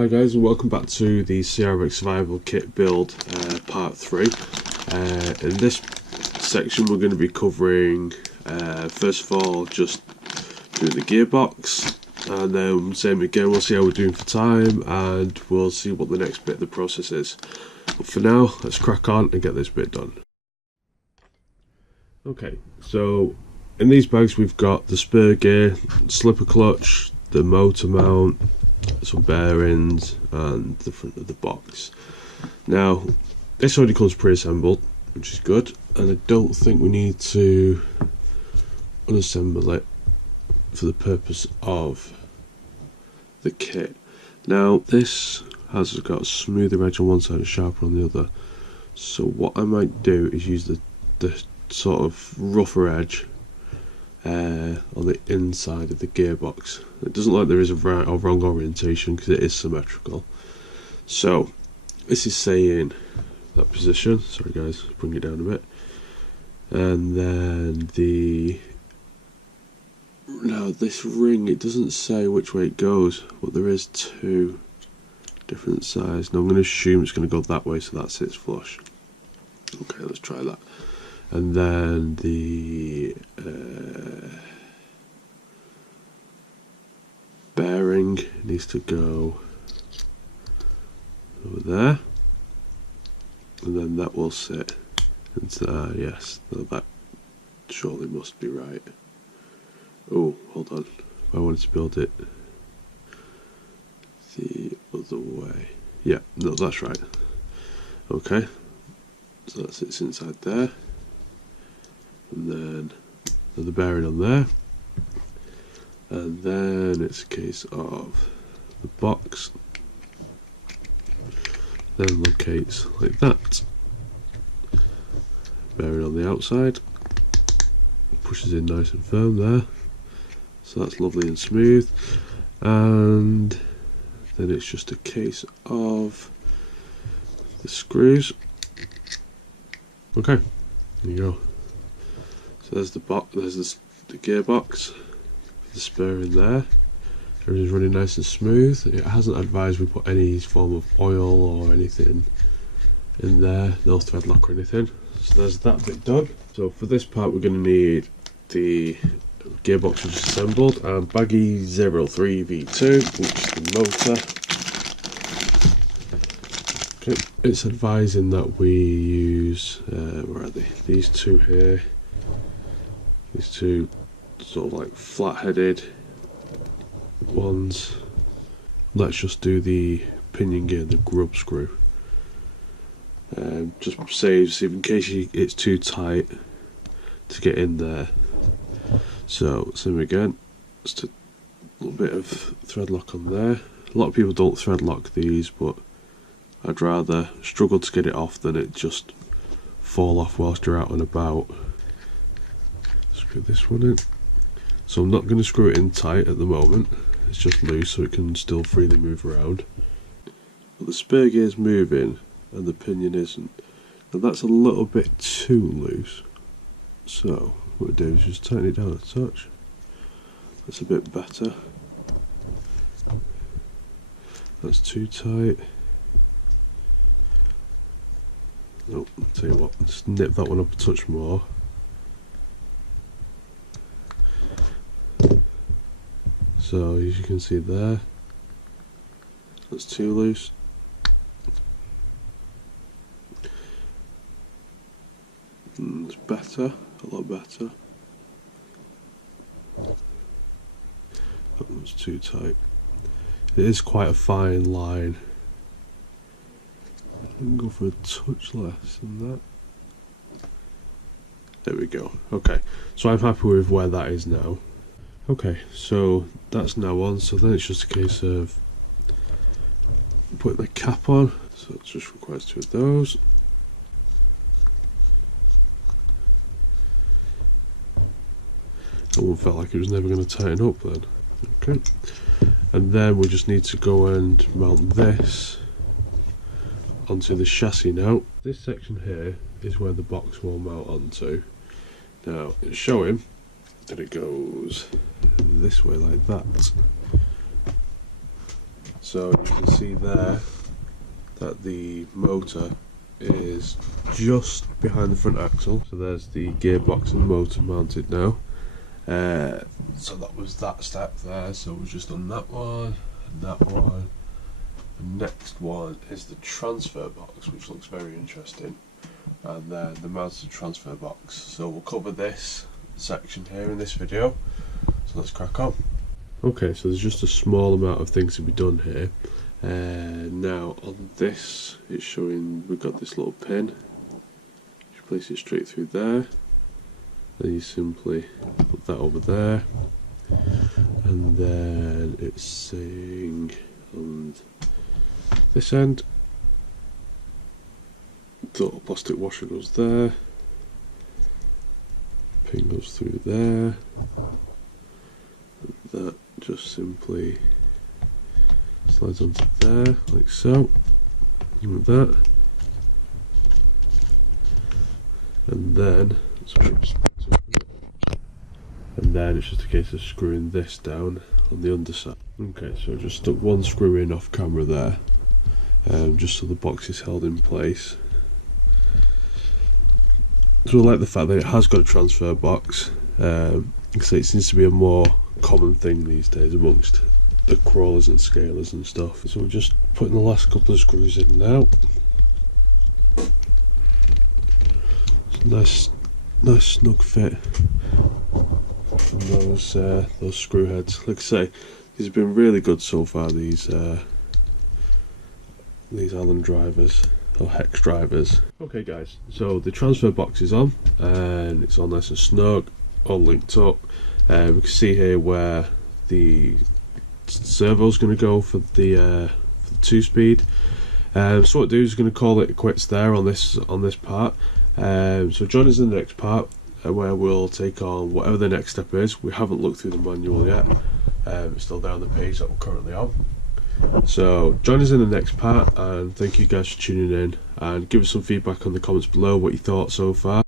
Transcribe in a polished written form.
Hi guys, and welcome back to the CRX Survival kit build part 3. In this section we're going to be covering first of all just doing the gearbox, and then same again, we'll see how we're doing for time and we'll see what the next bit of the process is. But for now, let's crack on and get this bit done. Okay, so in these bags we've got the spur gear, slipper clutch, the motor mount, some bearings and the front of the box. Now this already comes pre-assembled, which is good, and I don't think we need to unassemble it for the purpose of the kit. Now this has got a smoother edge on one side and sharper on the other, so what I might do is use the sort of rougher edge on the inside of the gearbox. It doesn't look like there is a right or wrong orientation because it is symmetrical. So this is saying that position, sorry guys, bring it down a bit, and then now this ring, it doesn't say which way it goes, but there is two different sides. Now I'm going to assume it's going to go that way, so that sits flush. Okay, let's try that. And then the bearing needs to go over there, and then that will sit into yes, that surely must be right. Oh, hold on, I wanted to build it the other way. Yeah, no, that's right. Okay, so that sits inside there, and then the bearing on there, and then it's a case of the box then locates like that, bearing on the outside, pushes in nice and firm there, so that's lovely and smooth, and then it's just a case of the screws. Okay, there you go. So there's the box, there's the gearbox, the spur in there. Everything's running nice and smooth. It hasn't advised we put any form of oil or anything in there, no thread lock or anything. So there's that bit done. So for this part we're going to need the gearbox which is assembled, and baggy 03V2, which is the motor. Okay, it's advising that we use, where are they? These two here. These two sort of like flat-headed ones. Let's just do the pinion gear, the grub screw. Just saves in case it's too tight to get in there. So same again, just a little bit of thread lock on there. A lot of people don't thread lock these, but I'd rather struggle to get it off than it just fall off whilst you're out and about. Screw this one in. So I'm not going to screw it in tight at the moment, it's just loose so it can still freely move around. But the spur gear is moving and the pinion isn't. Now that's a little bit too loose, so what we do is just tighten it down a touch. That's a bit better. That's too tight. Oh, I'll tell you what, just nip that one up a touch more. So as you can see there, that's too loose. It's better, a lot better. That one's too tight. It is quite a fine line. I can go for a touch less than that. There we go. Okay, so I'm happy with where that is now. Okay, so that's now on, so then it's just a case of putting the cap on. So it just requires two of those. That one felt like it was never going to tighten up then. Okay, and then we just need to go and mount this onto the chassis now. This section here is where the box will mount onto. Now it's showing that it goes this way like that. So you can see there that the motor is just behind the front axle. So there's the gearbox and motor mounted now. So that was that step there. So we've just done that one and that one. The next one is the transfer box, which looks very interesting, and then the mounted transfer box. So we'll cover this section here in this video. So let's crack on. Okay, so there's just a small amount of things to be done here. Now on this, it's showing we've got this little pin. You place it straight through there. Then you simply put that over there, and then it's saying on this end, the little plastic washer goes there, pin goes through there, and that just simply slides onto there, like so, like that, and then it's just a case of screwing this down on the underside. Okay, so I just stuck one screw in off camera there, just so the box is held in place. So I like the fact that it has got a transfer box, because it seems to be a more common thing these days amongst the crawlers and scalers and stuff. So we're just putting the last couple of screws in now. It's a nice snug fit from those screw heads. Like I say, these have been really good so far, these Allen drivers or hex drivers. Okay guys, so the transfer box is on and it's all nice and snug, all linked up. We can see here where the servo's going to go for the 2-speed. So what I'll do is going to call it quits there on this part. So join us in the next part, where we'll take on whatever the next step is. We haven't looked through the manual yet. It's still down the page that we're currently on. So join us in the next part, and thank you guys for tuning in, and give us some feedback on the comments below what you thought so far.